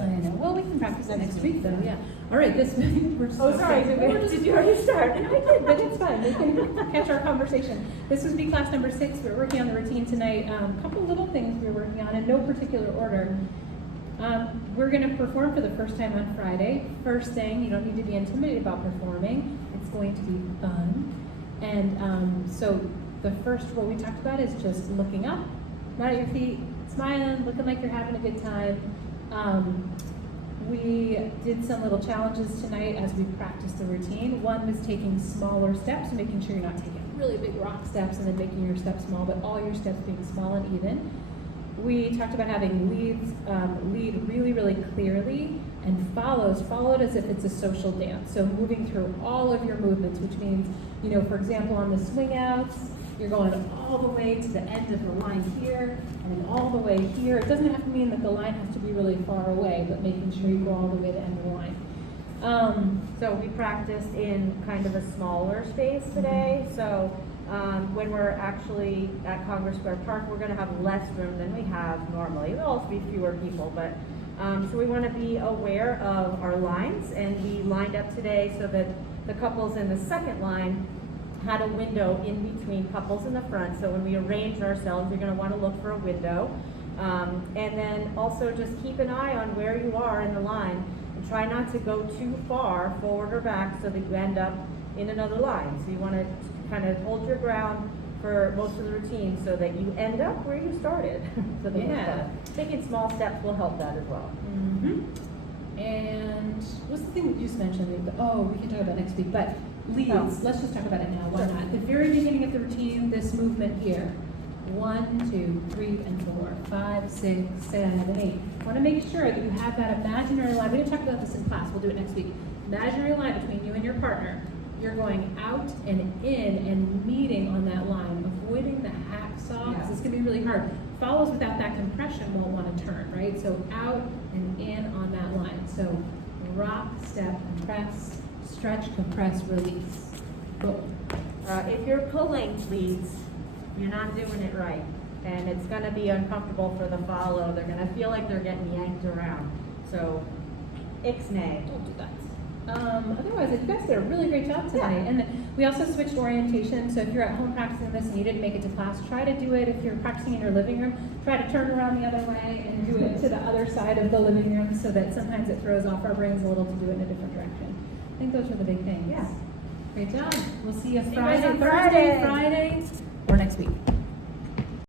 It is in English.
I know. Well, we can practice that next week, though. Yeah. All right. This. Oh, sorry. Did you already start? I did, but it's fine. We can catch our conversation. This would be class number 6. We're working on the routine tonight. A couple little things we're working on in no particular order. We're going to perform for the first time on Friday. First thing, you don't need to be intimidated about performing. It's going to be fun. And so the first rule we talked about is just looking up, not at your feet, smiling, looking like you're having a good time. We did some little challenges tonight as we practiced the routine. One was taking smaller steps, making sure you're not taking really big rock steps and then making your steps small, but all your steps being small and even. We talked about having lead really, really clearly, and followed as if it's a social dance. So moving through all of your movements, which means, you know, for example, on the swing outs, you're going all the way to the end of the line here, and then all the way here. It doesn't have to mean that the line has to be really far away, but making sure you go all the way to the end of the line. So we practiced in kind of a smaller space today. So when we're actually at Congress Square Park, we're going to have less room than we have normally. There'll also be fewer people, but so we want to be aware of our lines, and we lined up today so that the couples in the second line had a window in between couples in the front. So when we arrange ourselves, you're going to want to look for a window. And then also just keep an eye on where you are in the line, and try not to go too far forward or back so that you end up in another line. So you want to kind of hold your ground for most of the routine so that you end up where you started. So taking small steps will help that as well. Mm-hmm. And what's the thing that you just mentioned? We can talk about next week, but leads. Oh. Let's just talk about it now. Why Sure. not? At the very beginning of the routine, this movement here. 1, 2, 3, and 4, 5, 6, 7, 8. Want to make sure that you have that imaginary line. We didn't talk about this in class. We'll do it next week. Imaginary line between you and your partner. You're going out and in and meeting on that line, avoiding the hacksaw, because it's going to be really hard. Follows without that compression won't want to turn, right? So out and in on that line. So rock, step, compress, stretch, compress, release. Boom. If you're pulling leads, you're not doing it right. And it's going to be uncomfortable for the follow. They're going to feel like they're getting yanked around. So, ixnay. Don't do that. Otherwise, you guys did a really great job tonight. Yeah. And we also switched orientation. So if you're at home practicing this and you didn't make it to class, try to do it. If you're practicing in your living room, try to turn around the other way and do it to the other side of the living room, so that sometimes it throws off our brains a little to do it in a different direction. I think those are the big things. Yeah. Great job. We'll see you See you Friday, guys on Thursday, Friday, or next week.